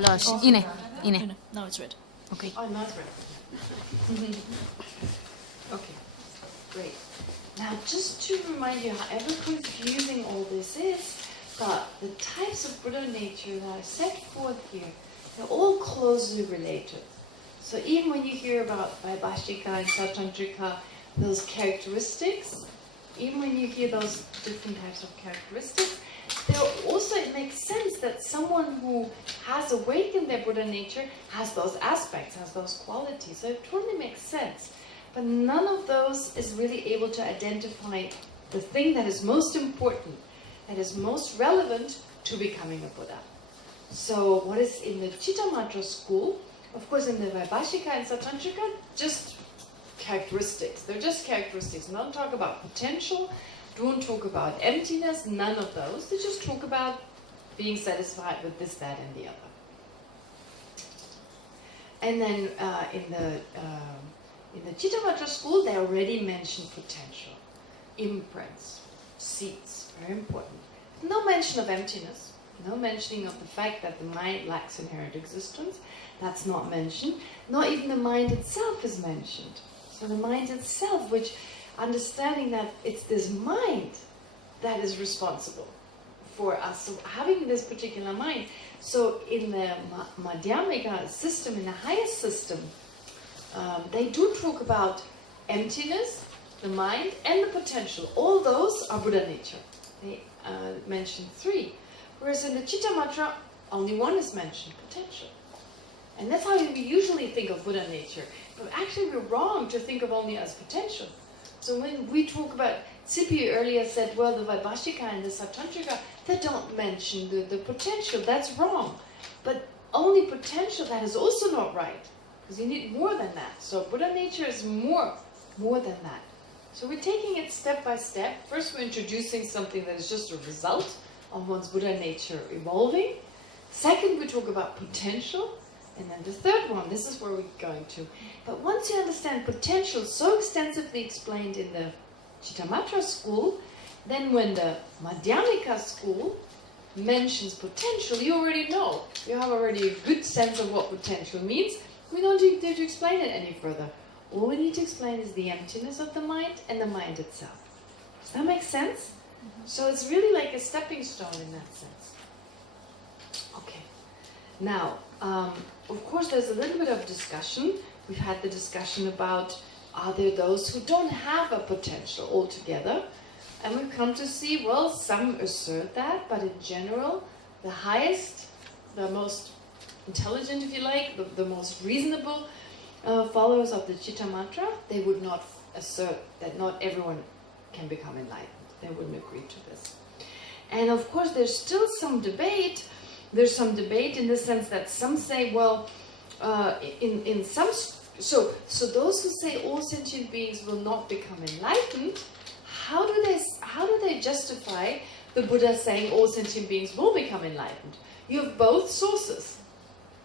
לא, הנה, הנה. Now it's red. אוקיי. Oh, not right. Okay, great. Now, just to remind you, however confusing all this is, but the types of Buddha nature that are set forth here, they're all closely related. So even when you hear about Vaibhashika and Satantrika, those characteristics, even when you hear those different types of characteristics, also it makes sense that someone who has awakened their Buddha nature has those aspects, has those qualities. So it totally makes sense. But none of those is really able to identify the thing that is most important, that is most relevant to becoming a Buddha. So what is in the Chittamatra school, of course in the Vaibhashika and Satantrika, just characteristics. They're just characteristics. Don't talk about potential, don't talk about emptiness, none of those. They just talk about being satisfied with this, that, and the other. And then in the Chittamatra school, they already mentioned potential, imprints, seeds, very important. No mention of emptiness, no mentioning of the fact that the mind lacks inherent existence. That's not mentioned. Not even the mind itself is mentioned. So the mind itself, which understanding that it's this mind that is responsible for us. So having this particular mind. So in the Madhyamika system, in the highest system, they do talk about emptiness, the mind, and the potential. All those are Buddha nature. They mention 3. Whereas in the Chittamatra, only one is mentioned, potential. And that's how we usually think of Buddha nature. But actually we're wrong to think of only as potential. So when we talk about, Sipi earlier said, well, the Vaibhashika and the Satantrika, they don't mention the potential. That's wrong. But only potential, that is also not right. Because you need more than that. So Buddha nature is more than that. So we're taking it step by step. First we're introducing something that is just a result of one's Buddha nature evolving. Second, we talk about potential. And then the third one, this is where we're going to. But once you understand potential so extensively explained in the Chittamatra school, then when the Madhyamika school mentions potential, you already know. You have already a good sense of what potential means. We don't need to explain it any further. All we need to explain is the emptiness of the mind and the mind itself. Does that make sense? Mm-hmm. So it's really like a stepping stone in that sense. Okay. Now, of course, there's a little bit of discussion. We've had the discussion about, are there those who don't have a potential altogether? And we've come to see, well, some assert that, but in general, the highest, the most intelligent, if you like, the most reasonable followers of the Chittamatra, they would not assert that not everyone can become enlightened. They wouldn't agree to this. And of course, there's still some debate. There's some debate in the sense that some say, well, in some, so those who say all sentient beings will not become enlightened, how do they justify the Buddha saying all sentient beings will become enlightened? You have both sources.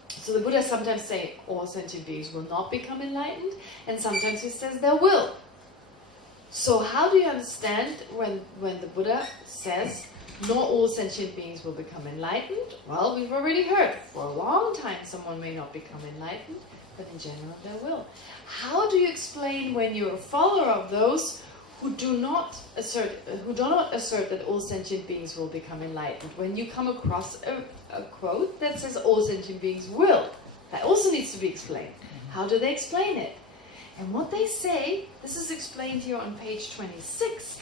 So the Buddha sometimes say all sentient beings will not become enlightened, and sometimes he says they will. So how do you understand when the Buddha says not all sentient beings will become enlightened? Well, we've already heard for a long time someone may not become enlightened, but in general they will. How do you explain when you're a follower of those who do not assert that all sentient beings will become enlightened? When you come across a quote that says all sentient beings will, that also needs to be explained. How do they explain it? And what they say, this is explained here on page 26,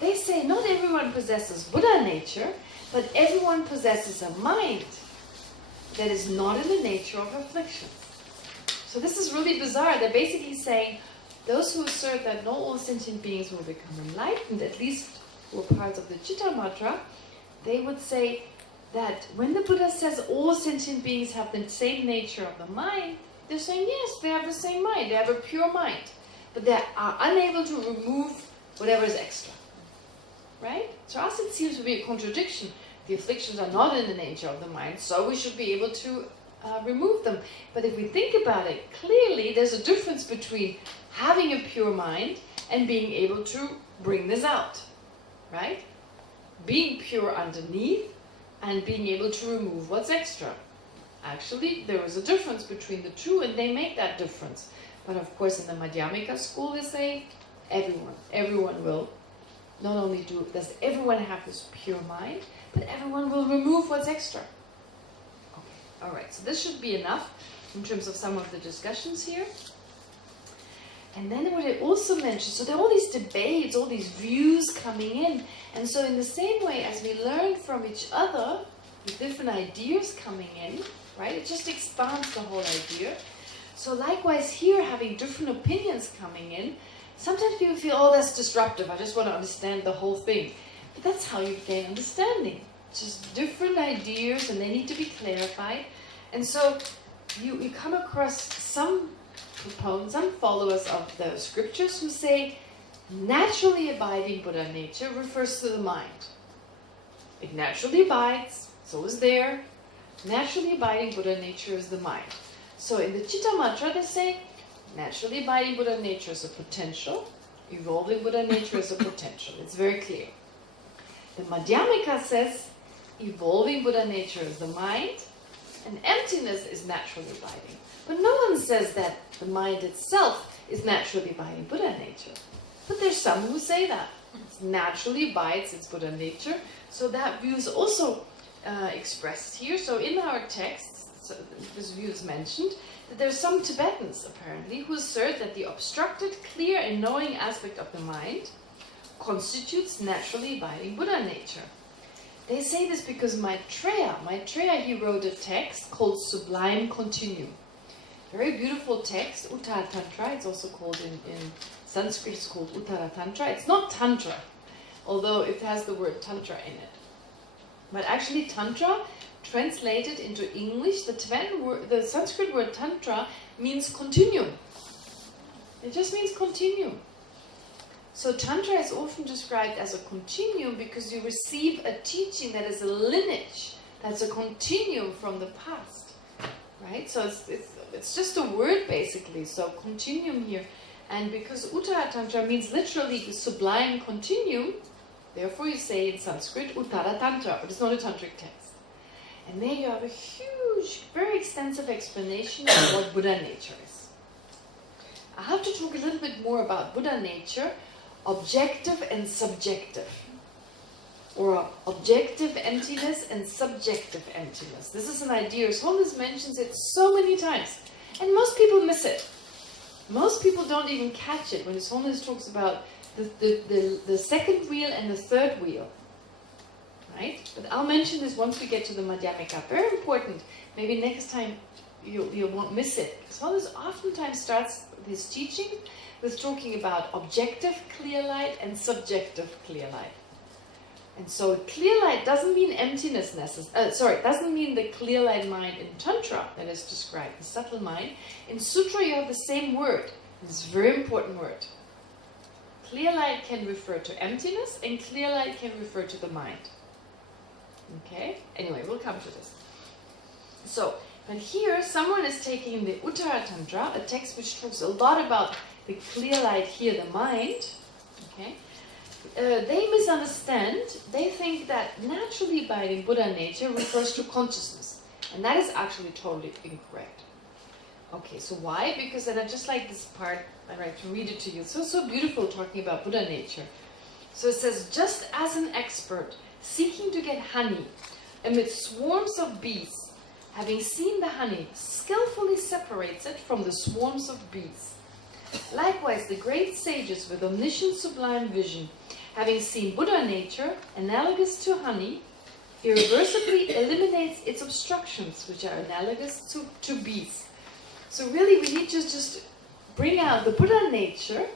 they say not everyone possesses Buddha nature, but everyone possesses a mind that is not in the nature of affliction. So this is really bizarre. They're basically saying those who assert that not all sentient beings will become enlightened, at least who are parts of the Chittamatra, they would say that when the Buddha says all sentient beings have the same nature of the mind, they're saying yes, they have the same mind, they have a pure mind, but they are unable to remove whatever is extra. Right? To us it seems to be a contradiction. The afflictions are not in the nature of the mind, so we should be able to remove them. But if we think about it, clearly there's a difference between having a pure mind and being able to bring this out. Right? Being pure underneath and being able to remove what's extra. Actually, there is a difference between the two, and they make that difference. But of course, in the Madhyamika school, they say everyone will not only does everyone have this pure mind, but everyone will remove what's extra. Okay, all right. So this should be enough in terms of some of the discussions here. And then what it also mentions, so there are all these debates, all these views coming in. And so in the same way as we learn from each other, with different ideas coming in, right? It just expands the whole idea. So likewise here, having different opinions coming in, sometimes people feel, oh, that's disruptive. I just want to understand the whole thing. But that's how you gain understanding. Just different ideas, and they need to be clarified. And so you come across some proponents, some followers of the scriptures who say naturally abiding Buddha nature refers to the mind. It naturally abides, so is there. Naturally abiding Buddha nature is the mind. So in the Chitta Mantra they say naturally abiding Buddha nature is a potential, evolving Buddha nature is a potential. It's very clear. The Madhyamika says evolving Buddha nature is the mind, and emptiness is naturally abiding. But no one says that the mind itself is naturally abiding Buddha nature. But there's some who say that. It naturally abides its Buddha nature. So that view is also expressed here. So in our texts, so this view is mentioned, that there's some Tibetans apparently who assert that the obstructed, clear and knowing aspect of the mind constitutes naturally abiding Buddha nature. They say this because Maitreya, he wrote a text called Sublime Continuum. Very beautiful text, Uttara Tantra. It's also called in Sanskrit, it's called Uttara Tantra. It's not Tantra, although it has the word Tantra in it. But actually Tantra, translated into English, the Sanskrit word Tantra means continuum. It just means continuum. So Tantra is often described as a continuum because you receive a teaching that is a lineage, that's a continuum from the past. Right? So it's just a word basically, so continuum here. And because Uttara Tantra means literally the sublime continuum, therefore you say in Sanskrit Uttara Tantra, but it's not a tantric text. And there you have a huge, very extensive explanation of what Buddha nature is. I have to talk a little bit more about Buddha nature, objective and subjective. Or objective emptiness and subjective emptiness. This is an idea. His Holiness mentions it so many times. And most people miss it. Most people don't even catch it when His Holiness talks about the second wheel and the third wheel. Right? But I'll mention this once we get to the Madhyamika. Very important. Maybe next time you won't miss it. His Holiness oftentimes starts his teaching with talking about objective clear light and subjective clear light. And so clear light doesn't mean emptiness doesn't mean the clear light mind in Tantra that is described, the subtle mind. In Sutra you have the same word. It's a very important word. Clear light can refer to emptiness and clear light can refer to the mind. Okay? Anyway, we'll come to this. So, but here someone is taking the Uttara Tantra, a text which talks a lot about the clear light here, the mind. Okay? They misunderstand. They think that naturally abiding Buddha nature refers to consciousness. And that is actually totally incorrect. Okay, so why? Because then I just like this part, I'd like to read it to you. It's so beautiful talking about Buddha nature. So it says, just as an expert seeking to get honey amid swarms of bees, having seen the honey, skillfully separates it from the swarms of bees. Likewise, the great sages with omniscient sublime vision, having seen Buddha nature, analogous to honey, irreversibly eliminates its obstructions, which are analogous to bees. So really, we need to just bring out the Buddha nature,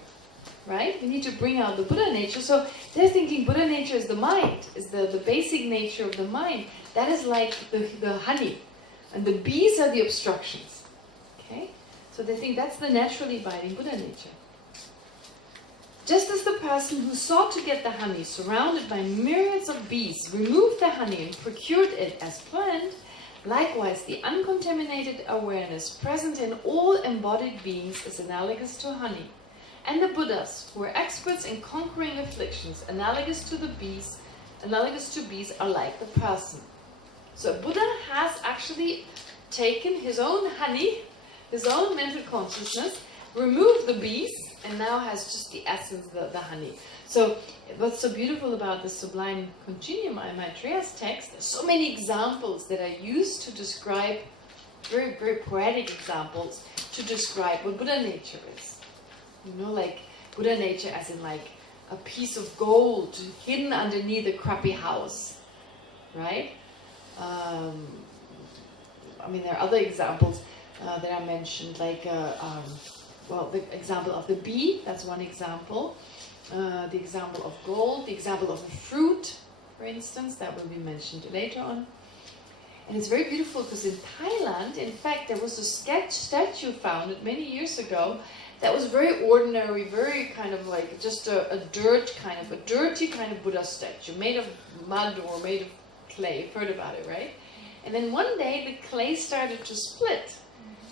right? We need to bring out the Buddha nature. So they're thinking Buddha nature is the mind, is the basic nature of the mind. That is like the honey. And the bees are the obstructions. Okay? So they think that's the naturally abiding Buddha nature. Just as the person who sought to get the honey, surrounded by myriads of bees, removed the honey and procured it as planned, likewise the uncontaminated awareness present in all embodied beings is analogous to honey. And the Buddhas, who are experts in conquering afflictions, analogous to bees, are like the person. So Buddha has actually taken his own honey, his own mental consciousness, removed the bees, and now has just the essence, the honey. So what's so beautiful about the Sublime Continuum in Maitreya's text, there's so many examples that are used to describe, very, very poetic examples, to describe what Buddha nature is. You know, like Buddha nature as in like a piece of gold hidden underneath a crappy house, right? I mean, there are other examples that are mentioned, like, well, the example of the bee, that's one example. The example of gold, the example of a fruit, for instance, that will be mentioned later on. And it's very beautiful because in Thailand, in fact, there was a statue founded many years ago that was very ordinary, very kind of like just a dirty kind of Buddha statue, made of mud or made of clay. You've heard about it, right? And then one day the clay started to split,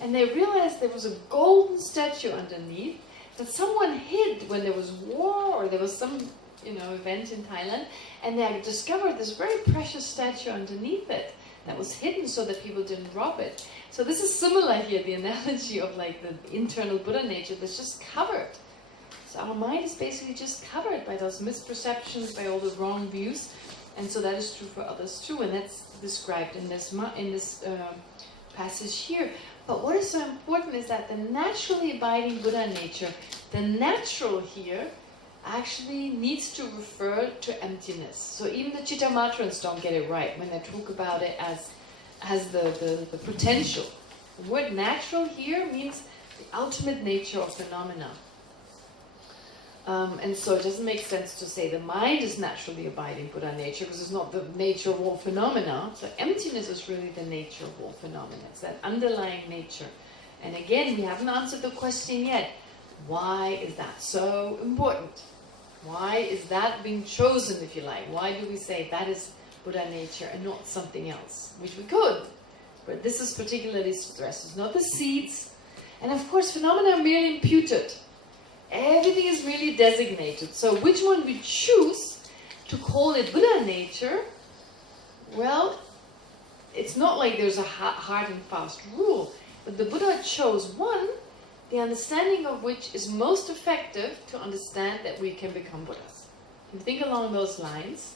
and they realized there was a golden statue underneath that someone hid when there was war or there was some, event in Thailand, and they discovered this very precious statue underneath it that was hidden so that people didn't rob it. So this is similar here, the analogy of like the internal Buddha nature that's just covered. So our mind is basically just covered by those misperceptions, by all the wrong views, and so that is true for others too, and that's described in this passage here. But what is so important is that the naturally abiding Buddha nature, the natural here, actually needs to refer to emptiness. So even the Chittamatrans don't get it right when they talk about it as the potential. The word natural here means the ultimate nature of phenomena. And so it doesn't make sense to say the mind is naturally abiding Buddha nature, because it's not the nature of all phenomena. So emptiness is really the nature of all phenomena. It's that underlying nature. And again, we haven't answered the question yet. Why is that so important? Why is that being chosen, if you like? Why do we say that is Buddha nature and not something else? Which we could. But this is particularly stressed. It's not the seeds. And of course, phenomena are merely imputed. Everything is really designated. So which one we choose to call it Buddha nature, well, it's not like there's a hard and fast rule. But the Buddha chose one, the understanding of which is most effective to understand that we can become Buddhas. If you think along those lines,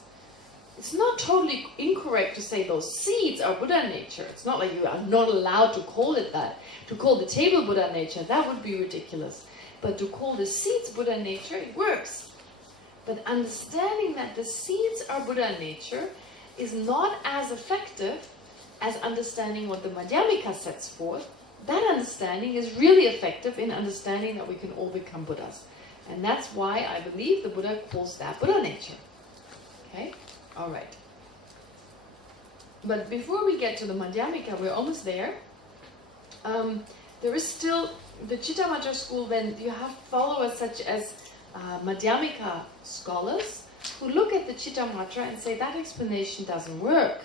it's not totally incorrect to say those seeds are Buddha nature. It's not like you are not allowed to call it that. To call the table Buddha nature, that would be ridiculous. But to call the seeds Buddha nature, it works. But understanding that the seeds are Buddha nature is not as effective as understanding what the Madhyamika sets forth. That understanding is really effective in understanding that we can all become Buddhas. And that's why I believe the Buddha calls that Buddha nature. Okay? All right. But before we get to the Madhyamika, we're almost there. There is still the Chittamatra school. Then you have followers such as Madhyamika scholars who look at the Chittamatra and say that explanation doesn't work.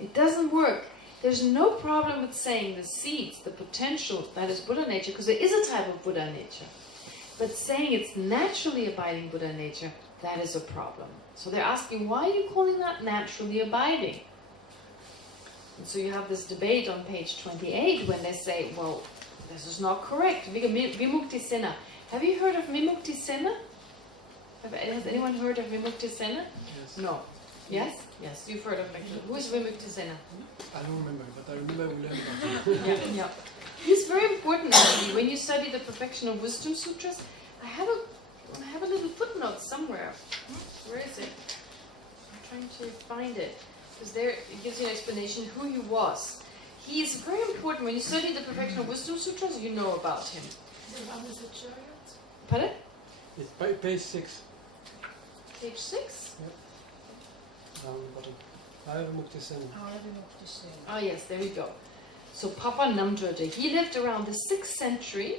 It doesn't work. There's no problem with saying the seeds, the potential, that is Buddha nature, because there is a type of Buddha nature. But saying it's naturally abiding Buddha nature, that is a problem. So they're asking, why are you calling that naturally abiding? And so you have this debate on page 28 when they say, well, this is not correct. Vimukti Sena. Have you heard of Vimukti Sena? Has anyone heard of Vimukti Sena? Yes. No. Yes? Yes, you've heard of him. Who is Vimukti Sena? I don't remember, but I remember we learned about him. Yeah. He's very important actually. When you study the Perfection of Wisdom Sutras, I have a little footnote somewhere. Where is it? I'm trying to find it. Because there it gives you an explanation who he was. He is very important. When you study the Perfection of Wisdom Sutras, you know about him. Pardon? It's page 6. Page 6? Yep. Down the bottom. Vimukti Sena. Oh yes, there we go. So Papa Namdröta, he lived around the 6th century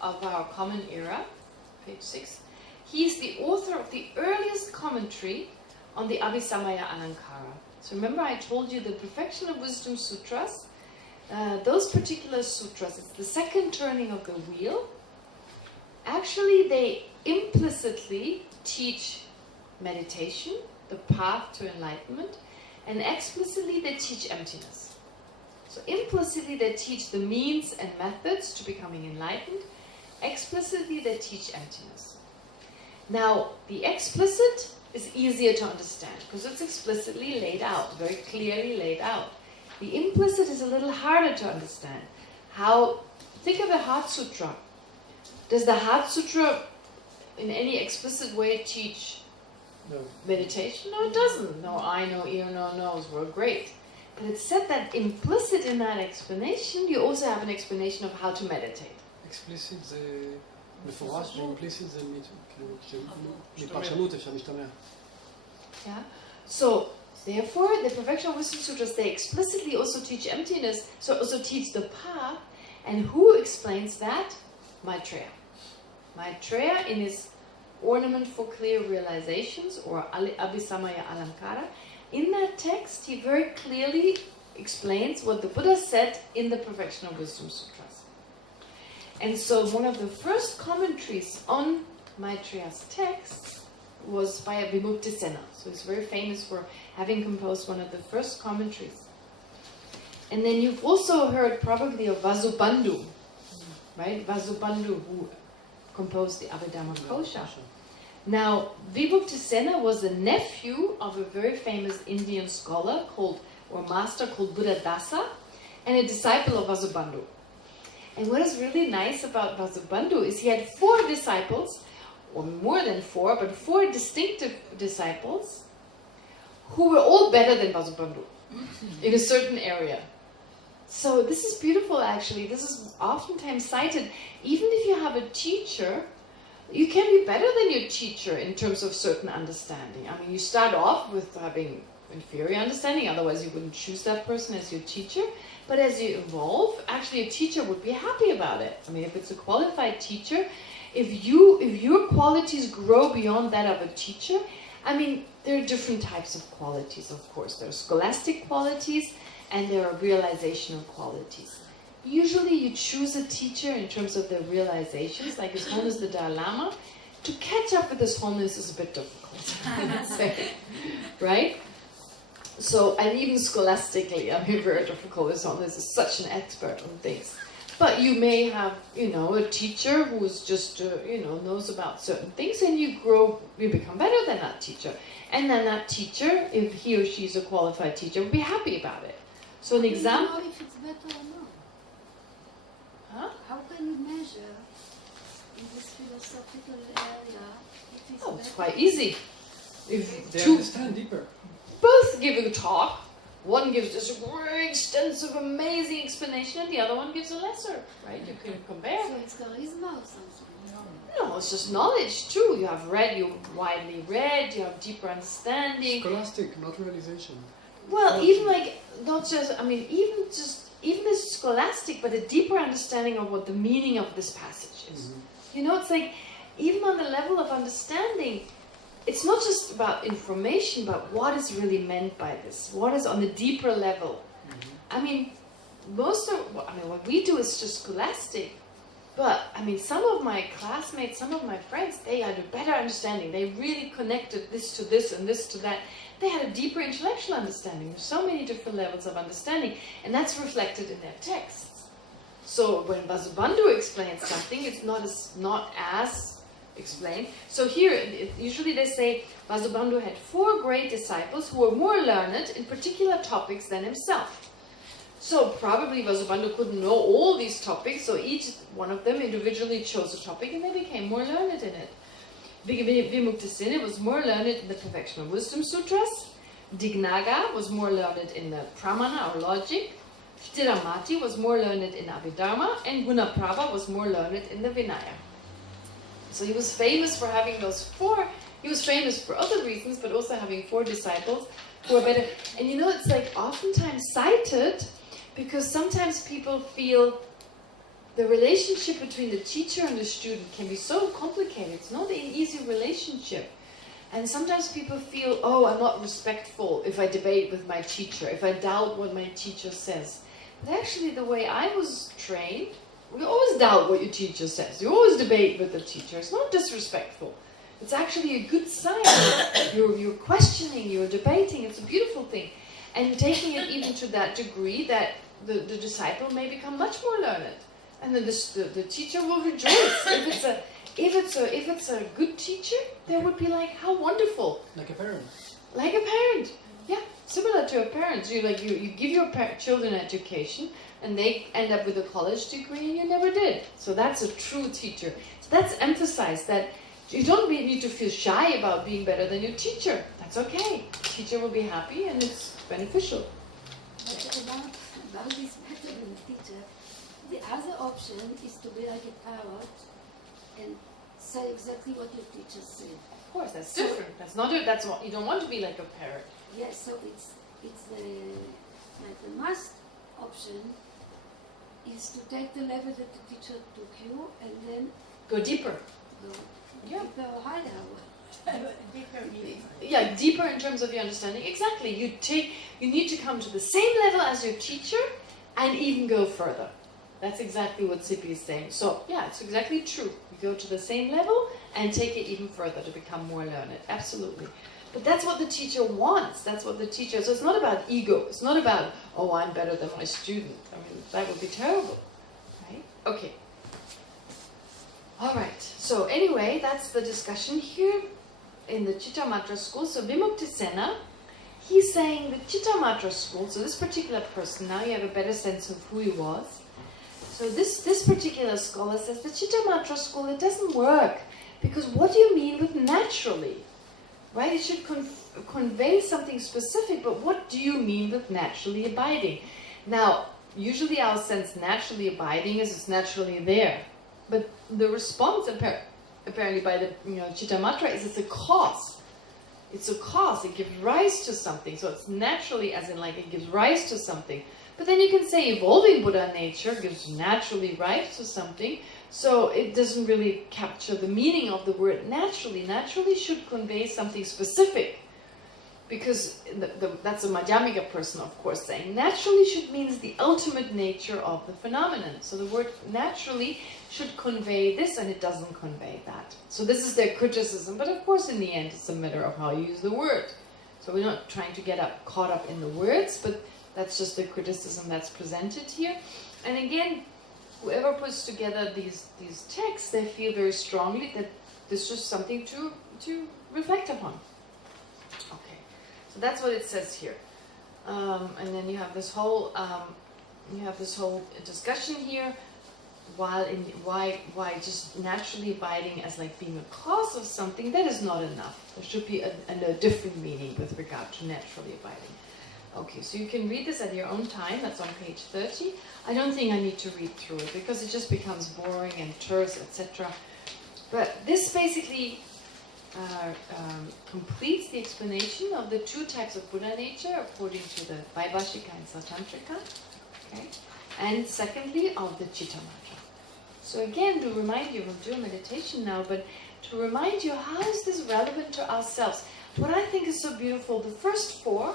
of our common era, page 6. He is the author of the earliest commentary on the Abhisamaya Alankara. So remember I told you the Perfection of Wisdom Sutras, those particular sutras, it's the second turning of the wheel. Actually, they implicitly teach meditation, the path to enlightenment, and explicitly they teach emptiness. So implicitly they teach the means and methods to becoming enlightened. Explicitly they teach emptiness. Now, the explicit is easier to understand because it's explicitly laid out, very clearly laid out. The implicit is a little harder to understand. Think of the Heart Sutra. Does the Heart Sutra in any explicit way teach meditation? No, it doesn't. No eye, no ear, no nose. We're great. But it's said that implicit in that explanation, you also have an explanation of how to meditate. Explicit זה מפורש, ואימפליסיט זה מפרשנות אפשר משתמע. Yeah. So, therefore, the Perfectional Wisdom Sutras, they explicitly also teach emptiness, so also teach the path. And who explains that? Maitreya. Maitreya, in his Ornament for Clear Realizations, or Abhisamaya Alamkara, in that text, he very clearly explains what the Buddha said in the Perfectional Wisdom Sutras. And so one of the first commentaries on Maitreya's text was by Vimuktisena. So he's very famous for having composed one of the first commentaries. And then you've also heard probably of Vasubandhu, right? Vasubandhu, who composed the Abhidhamma Kosha. Now, Vibhuktisena was a nephew of a very famous Indian scholar master called Buddhadasa, and a disciple of Vasubandhu. And what is really nice about Vasubandhu is he had 4 disciples, or more than 4, but 4 distinctive disciples, who were all better than Vasubandhu in a certain area. So this is beautiful, actually. This is oftentimes cited. Even if you have a teacher, you can be better than your teacher in terms of certain understanding. I mean, you start off with having inferior understanding, otherwise you wouldn't choose that person as your teacher. But as you evolve, actually a teacher would be happy about it. I mean, if it's a qualified teacher, if your qualities grow beyond that of a teacher, I mean, there are different types of qualities, of course. There are scholastic qualities, and there are realizational qualities. Usually you choose a teacher in terms of their realizations, like His Holiness the Dalai Lama. To catch up with His Holiness is a bit difficult, I would say, right? So, and even scholastically, I mean, very difficult. His Holiness is such an expert on things. But you may have, a teacher who is just, knows about certain things, and you become better than that teacher. And then that teacher, if he or she is a qualified teacher, will be happy about it. So an example... How do you know if it's better or not? Huh? How can you measure in this philosophical area if it's better? It's quite easy. If They understand deeper. both give a talk, one gives this very extensive, amazing explanation, and the other one gives a lesser, right? You can compare. So it's charisma or something? No, it's just knowledge too. You have widely read, you have deeper understanding. Scholastic, not realization. Well, even this scholastic, but a deeper understanding of what the meaning of this passage is. Mm-hmm. It's like, even on the level of understanding, it's not just about information, but what is really meant by this. What is on the deeper level. Mm-hmm. I mean, what we do is just scholastic. But, some of my classmates, some of my friends, they had a better understanding. They really connected this to this and this to that. They had a deeper intellectual understanding. There's so many different levels of understanding, and that's reflected in their texts. So when Vasubandhu explains something, it's not as explained. So here, usually they say Vasubandhu had 4 great disciples who were more learned in particular topics than himself. So probably Vasubandhu couldn't know all these topics, so each one of them individually chose a topic and they became more learned in it. Vimuktisena was more learned in the Perfectional Wisdom Sutras. Dignaga was more learned in the Pramana or logic. Stiramati was more learned in Abhidharma, and Gunaprabha was more learned in the Vinaya. So he was famous for having those 4. He was famous for other reasons, but also having 4 disciples who are better. And it's like oftentimes cited because sometimes people feel the relationship between the teacher and the student can be so complicated. It's not an easy relationship. And sometimes people feel, I'm not respectful if I debate with my teacher, if I doubt what my teacher says. But actually, the way I was trained, we always doubt what your teacher says. You always debate with the teacher. It's not disrespectful. It's actually a good sign. You're questioning, you're debating. It's a beautiful thing. And taking it even to that degree that the disciple may become much more learned, and then the teacher will rejoice. If it's a good teacher, they would be like, how wonderful. Like a parent. Like a parent, yeah, similar to a parent. You give your children education, and they end up with a college degree, and you never did. So that's a true teacher. So that's emphasized that you don't need to feel shy about being better than your teacher. That's okay. The teacher will be happy, and it's beneficial. But about this better than a teacher, the other option is to be like a parrot and say exactly what your teacher said. Of course, that's different. That's not. That's what you don't want to be like a parrot. Yes, so it's the must option is to take the level that the teacher took you and then Go deeper. go Yeah. deeper or higher. Deeper meaning. Yeah, deeper in terms of your understanding. Exactly. You need to come to the same level as your teacher, and even go further. That's exactly what Sippy is saying. So yeah, it's exactly true. You go to the same level and take it even further to become more learned. Absolutely. But that's what the teacher wants. That's what the teacher... So it's not about ego. It's not about, oh, I'm better than my student. I mean, that would be terrible. Right? Okay. All right. So anyway, that's the discussion here in the Chittamatra school. So Vimuktisena, he's saying the Chittamatra school, so this particular person, now you have a better sense of who he was. So this particular scholar says the Chittamatra school, it doesn't work. Because what do you mean with naturally? Right? It should convey something specific, but what do you mean with naturally abiding? Now, usually our sense naturally abiding is it's naturally there. But the response apparently by the Chittamatra is it's a cause. It's a cause. It gives rise to something. So it's naturally, as in like it gives rise to something. But then you can say evolving Buddha nature gives naturally rise to something. So it doesn't really capture the meaning of the word naturally. Naturally should convey something specific. Because that's a Madhyamika person, of course, saying naturally should means the ultimate nature of the phenomenon. So the word naturally should convey this, and it doesn't convey that. So this is their criticism, but of course in the end it's a matter of how you use the word. So we're not trying to get caught up in the words, but that's just the criticism that's presented here. And again, whoever puts together these texts, they feel very strongly that this is something to reflect upon. Okay, so that's what it says here. And then you have this whole discussion here. Why just naturally abiding as like being a cause of something, that is not enough. There should be a different meaning with regard to naturally abiding. Okay, so you can read this at your own time. That's on page 30. I don't think I need to read through it because it just becomes boring and terse, etc. But this basically completes the explanation of the two types of Buddha nature according to the Vaibhashika and Satantrika. Okay? And secondly, of the Chittamatra. So again, to remind you, we'll do a meditation now, but to remind you, how is this relevant to ourselves? What I think is so beautiful, the first four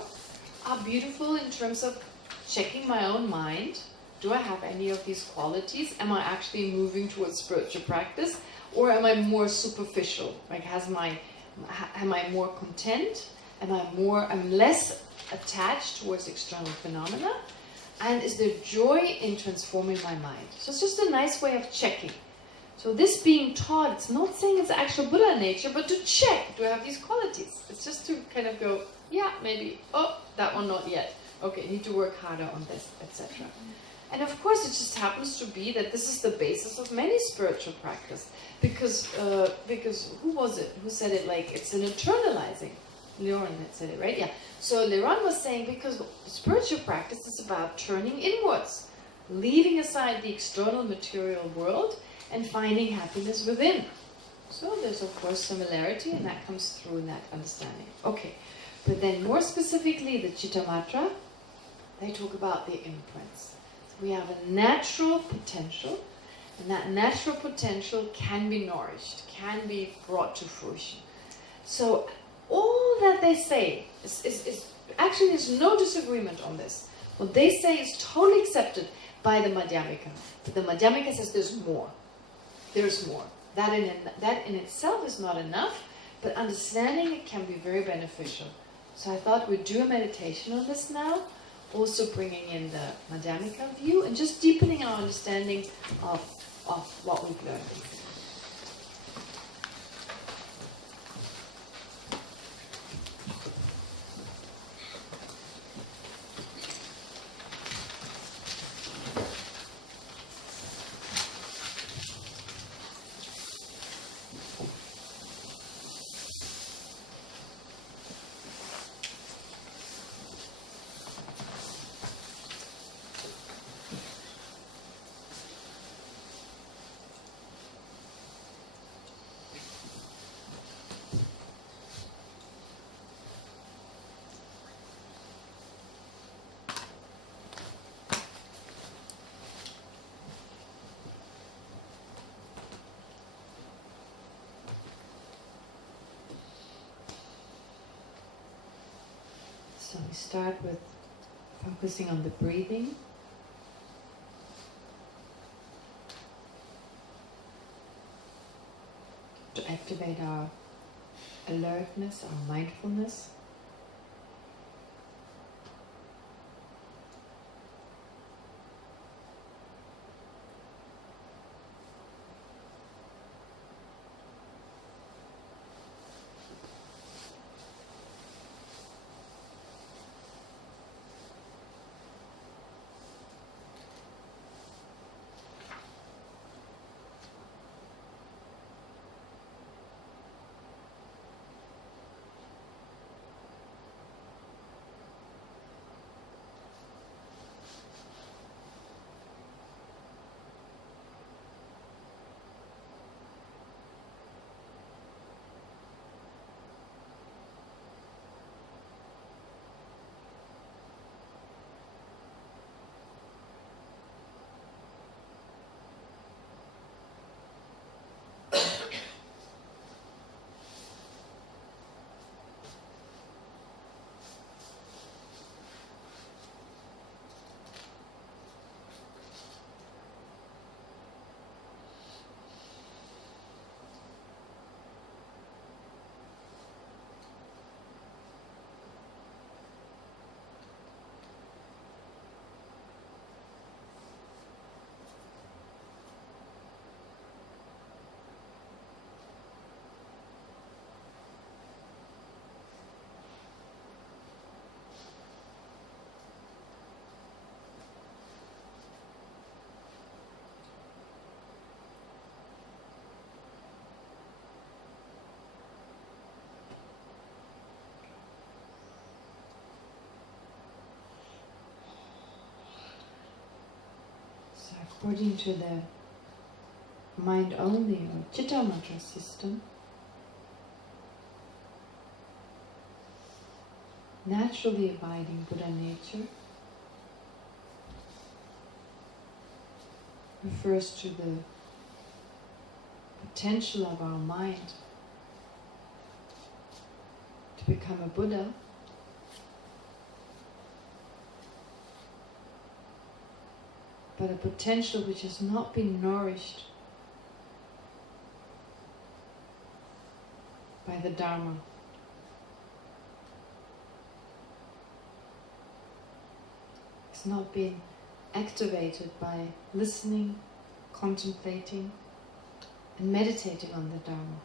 are beautiful in terms of checking my own mind. Do I have any of these qualities? Am I actually moving towards spiritual practice? Or am I more superficial? Like, am I more content? I'm less attached towards external phenomena? And is there joy in transforming my mind? So it's just a nice way of checking. So this being taught, it's not saying it's actual Buddha nature, but to check, do I have these qualities? It's just to kind of go, yeah, maybe, oh, that one not yet. Okay, need to work harder on this, etc. And of course it just happens to be that this is the basis of many spiritual practice. Because who was it? Who said it like, it's an internalizing? Leron had said it, right? Yeah. So Leron was saying because spiritual practice is about turning inwards, leaving aside the external material world and finding happiness within. So there's of course similarity, and that comes through in that understanding. Okay, but then more specifically the Chittamatra, they talk about the imprints. So we have a natural potential, and that natural potential can be nourished, can be brought to fruition. So all that they say is actually there's no disagreement on this. What they say is totally accepted by the Madhyamika. But the Madhyamika says there's more. There's more. That in itself is not enough, but understanding it can be very beneficial. So I thought we'd do a meditation on this now, also bringing in the Madhyamika view and just deepening our understanding of what we've learned. So we start with focusing on the breathing. To activate our alertness, our mindfulness. According to the mind-only or Chitta Matra system, naturally abiding Buddha nature refers to the potential of our mind to become a Buddha, but a potential which has not been nourished by the Dharma. It's not been activated by listening, contemplating, and meditating on the Dharma.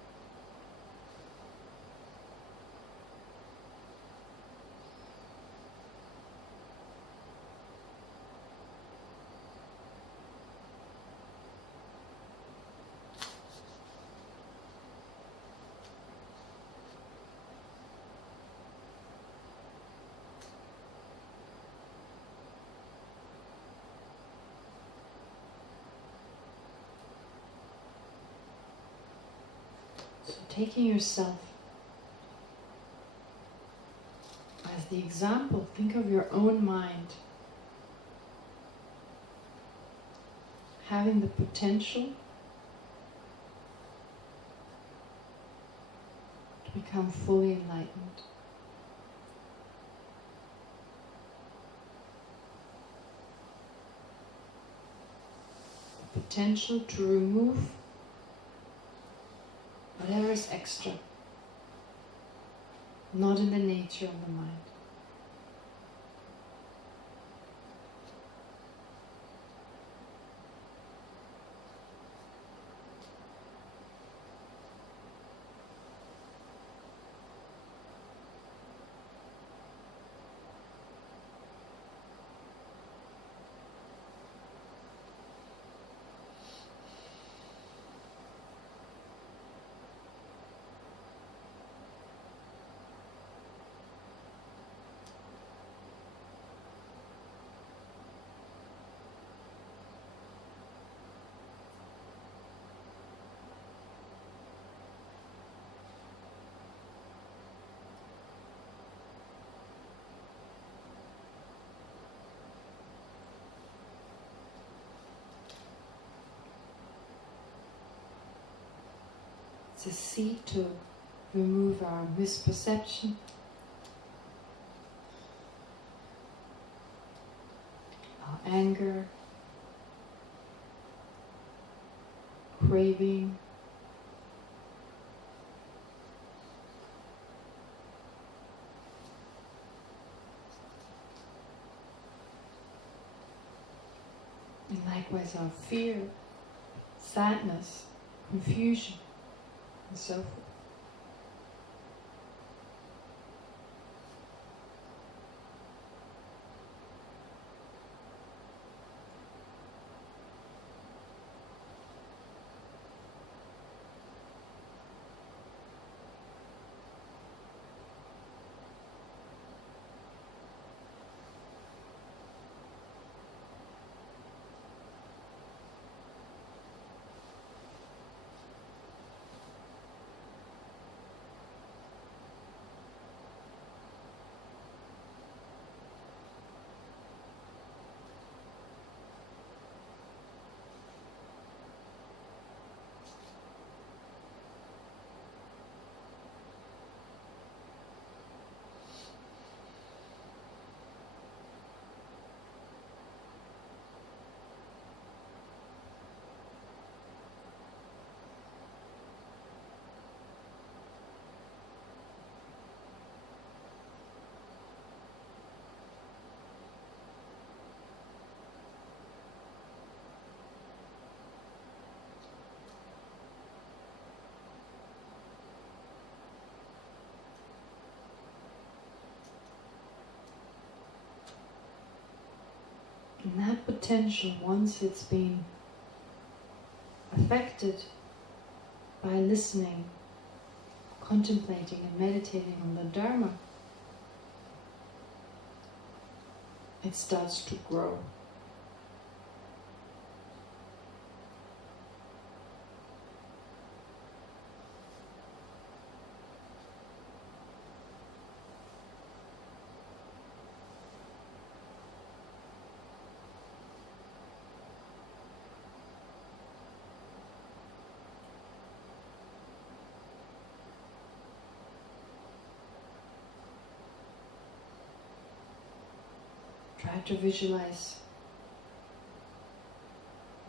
Taking yourself as the example, think of your own mind having the potential to become fully enlightened. The potential to remove whatever is extra, not in the nature of the mind. It's a seed to remove our misperception, our anger, craving, and likewise our fear, sadness, confusion, and so forth. And that potential, once it's been affected by listening, contemplating and meditating on the Dharma, it starts to grow. Try to visualize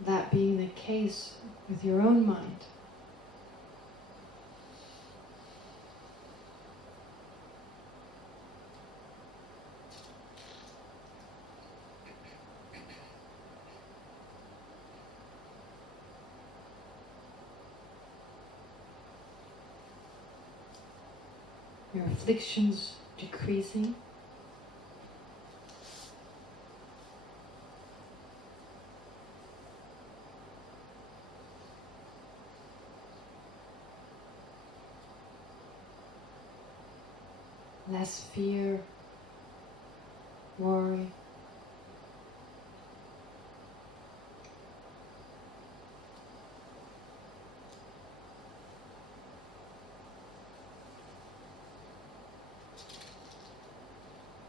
that being the case with your own mind. Your afflictions decreasing. Less fear, worry.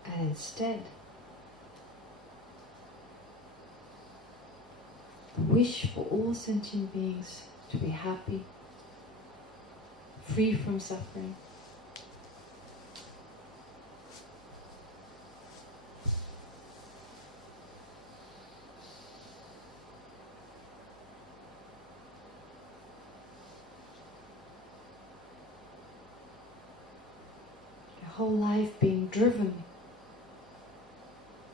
And instead, the wish for all sentient beings to be happy, free from suffering. Whole life being driven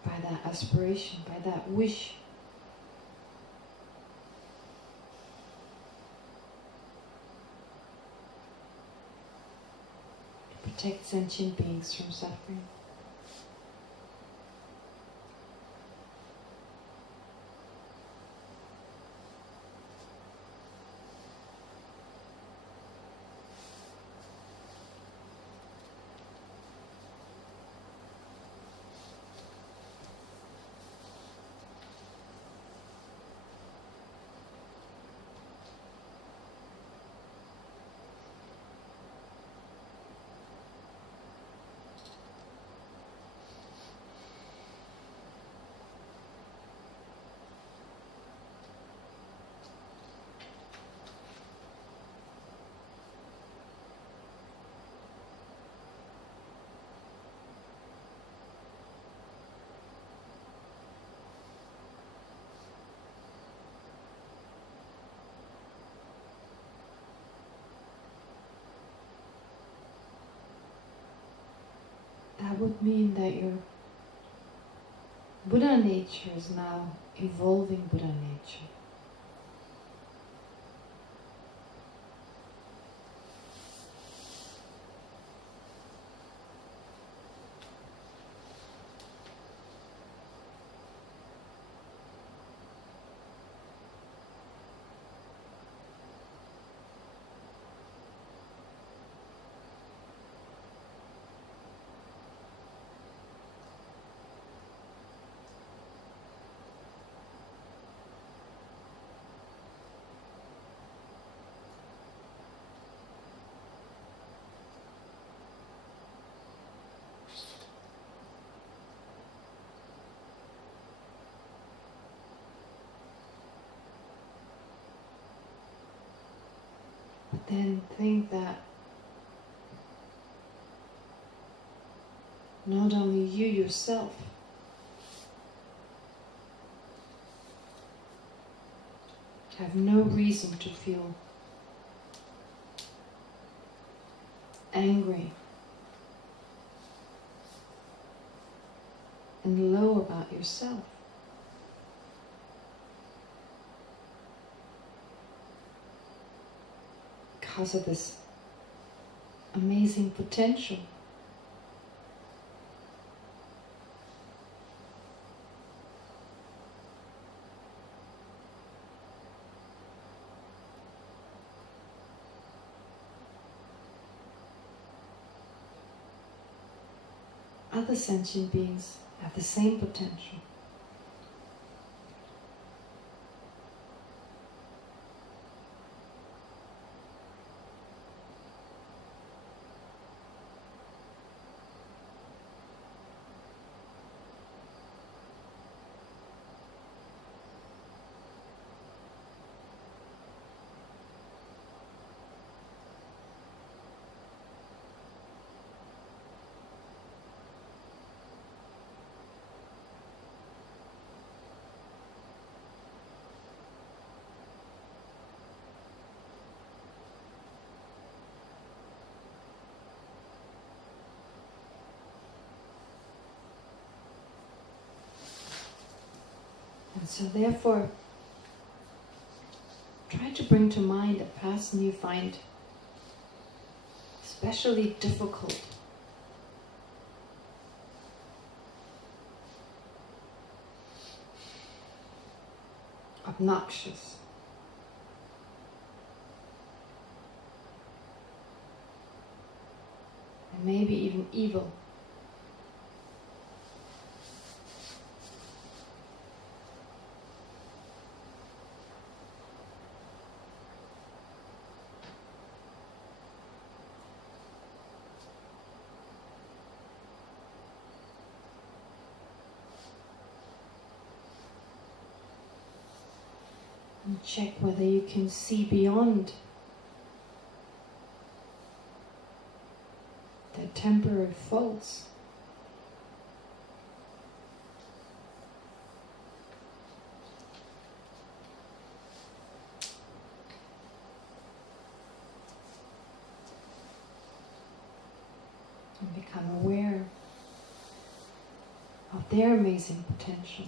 by that aspiration, by that wish. To protect sentient beings from suffering. would mean that your Buddha nature is now evolving Buddha nature. But then think that not only you yourself have no reason to feel angry and low about yourself. Because of this amazing potential. Other sentient beings have the same potential. And so therefore, try to bring to mind a person you find especially difficult, obnoxious, and maybe even evil. And check whether you can see beyond their temporary faults. And become aware of their amazing potential.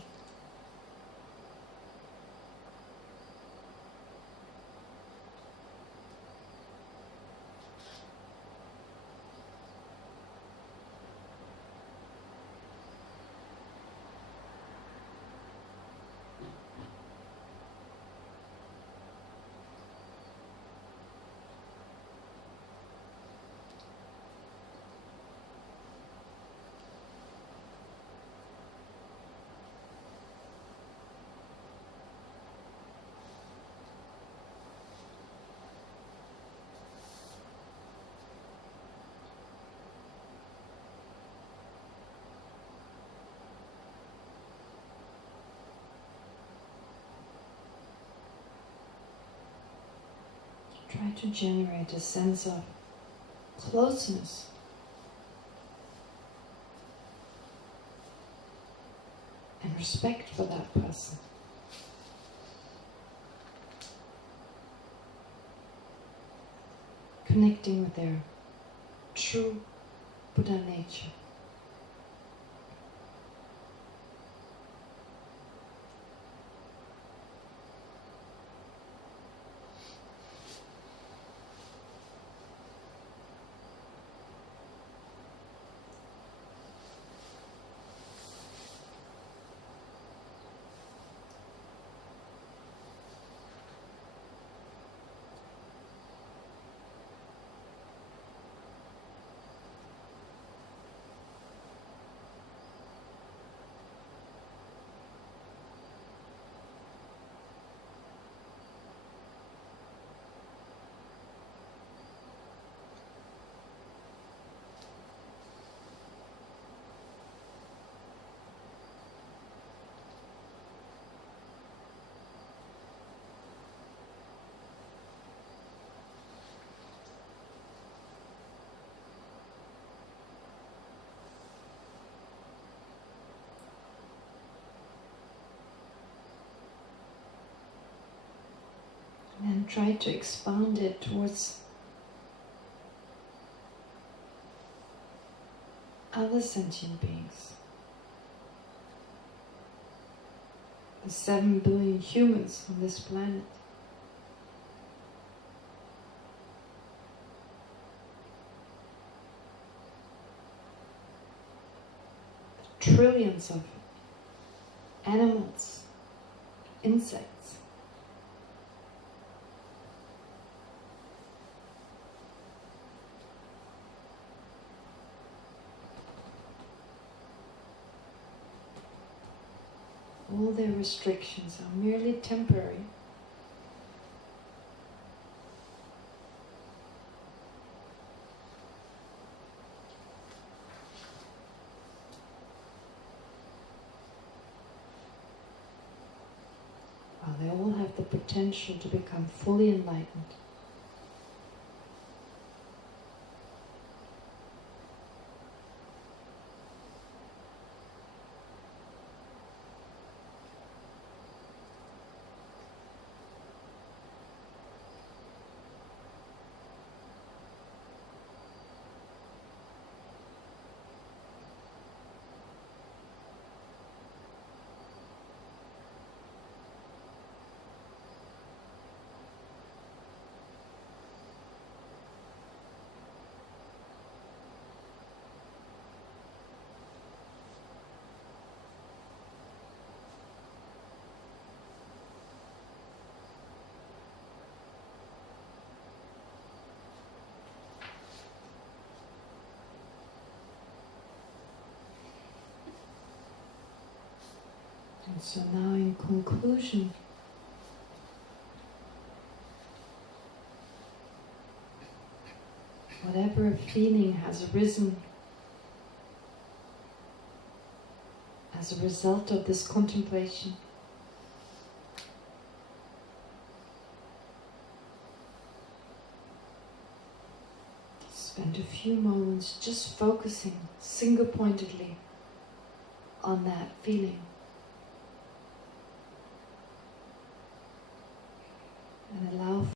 Try to generate a sense of closeness and respect for that person. Connecting with their true Buddha nature. And try to expand it towards other sentient beings. The 7 billion humans on this planet. The trillions of animals, insects. All their restrictions are merely temporary. While they all have the potential to become fully enlightened. And so now in conclusion, whatever feeling has arisen as a result of this contemplation, spend a few moments just focusing single-pointedly on that feeling. And allow